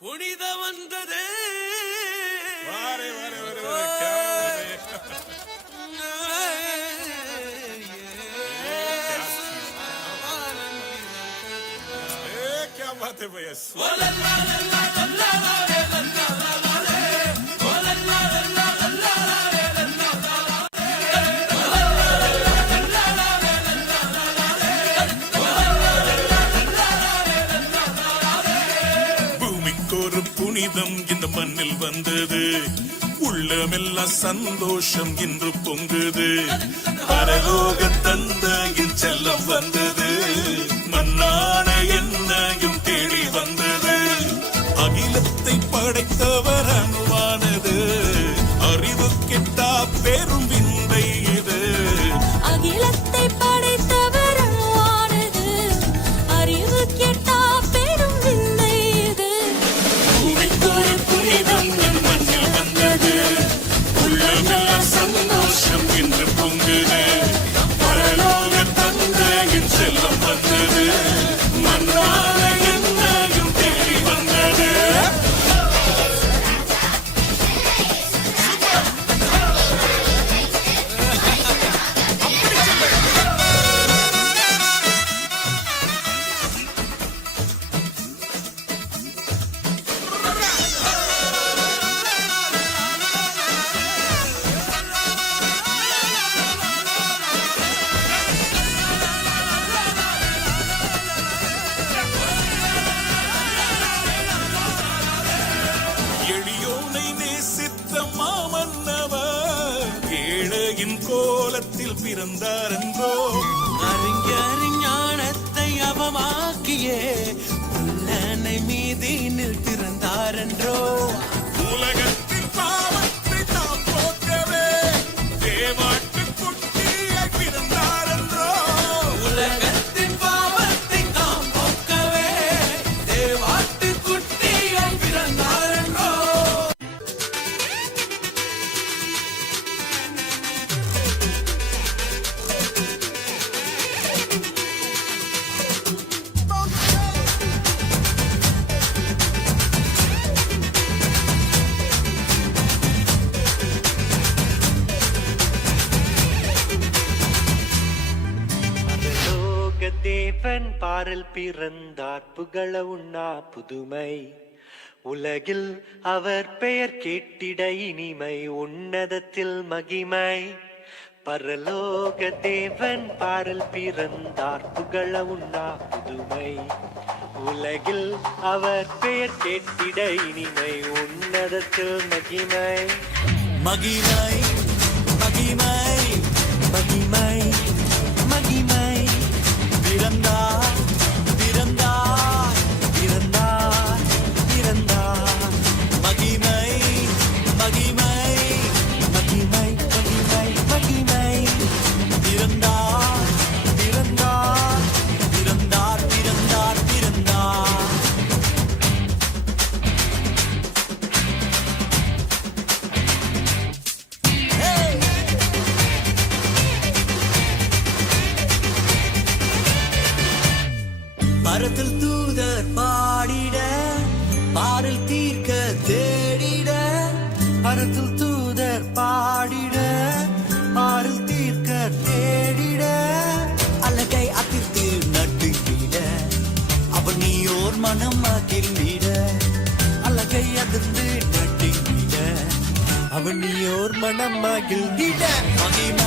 புனித வந்ததே क्या बात है भैया பூமிக்கொரு புனிதம் இந்த மண்ணில் வந்தது உள்ளமெல்லாம் சந்தோஷம் இன்று பொங்குது பரலோக தந்தையின் செல்லம் வந்தது மண்ணான என்னையும் தேடி வந்தது அகிலத்தை படைத்தவர் அணுவானது அறிவு கெட்டா பெரும் விந்தை இது அகிலத்தை படைத்தவர் அணுவானது அறிவு கெட்டா பெரும் விந்தை இது பூமிக்கொரு புனிதம் என் மண்ணில் வந்தது உள்ளமெல்லாம் சந்தோஷம் இன்று பொங்குது பரலோக தந்தையின் செல்லம் வந்தது மண்ணான என்னையும் தேடி வந்தது எளியோனை நேசித்த மாமன்னவர் ஏழையின் கோலத்தில் பிறந்தார் என்றோ அறிஞானத்தை அவமாக்கியே உள்ளனை மீதினில் பிறந்தாரென்றோ உலகத்தின் பாவத்தை தாம் போக்கவே தேவாட்டு குட்டியாய் பிறந்தார் என்றோ உலகத்தின் பாவத்தை தாம் போக்கவே தேவாட்டு குட்டியாய் பிறந்தாரென்றோ தேவன் பாரில் பிறந்தார் புகழ உண்ணா புதுமை உலகில் அவர் பெயர் கேட்டிட இனிமை உன்னதத்தில் மகிமை பரலோக தேவன் பாரில் பிறந்தார் புகழ உண்ணா புதுமை உலகில் அவர் பெயர் கேட்டிட இனிமை உன்னதத்தில் மகிமை மகிமை மகிமை மகிமை மகிமை பிறந்தார் பிறந்தார் பிறந்தார் பிறந்தார் மகிமை மகிமை மகிமை மகிமை மகிமை பிறந்தார் பிறந்தார் பிறந்தார் பிறந்தார் பிறந்தார் பரத்தில் தூதர் பாடிட பாரில் தீர்க்க தேடிட பரத்தில் தூதர் பாடிட பாரில் தீர்க்க தேடிட அழகை அதிர்த்து நட்டுங்கிட அவன் நீயோர் மனம் மகிழ்ந்திட அழகை அதிர்ந்து நட்டுங்கிட அவன் நீயோர் மனம் மகிழ்ந்திட மகிமை